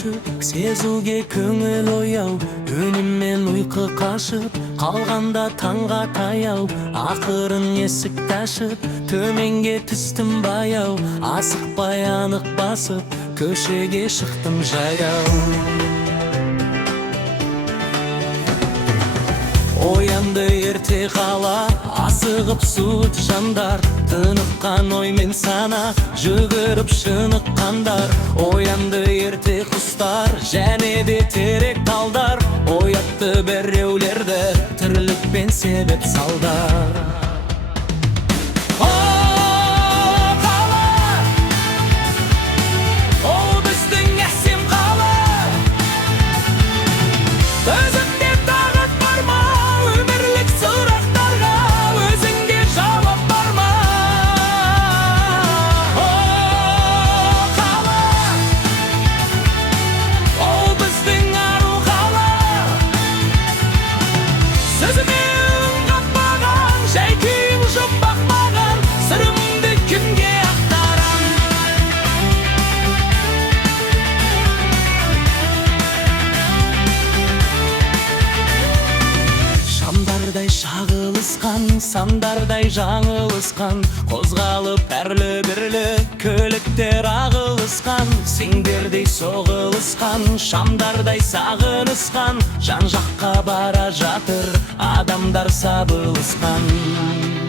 өшіп, сезуге көңіл ояу, үніммен ұйқы қашып, қалғанда таңға таяу, ақырын есікті ашып, төменге түстім баяу, асықпай анық басып, көшеге шықтым жаяу. Оянды ерте қала, асығып суыт жандар, тыныққан оймен сана, жүгіріп шыныққандар. Оянды ерте құстар, және де терек талдар, оятты біреулерді, тірлікпен себеп салдар. Шағылысқан, сандардай жаңылысқан, қозғалып әрлі-бірлі көліктер ағылысқан, сеңдердей соғылысқан, шамдардай сағынысқан, жан жаққа бара жатыр адамдар сабылысқан.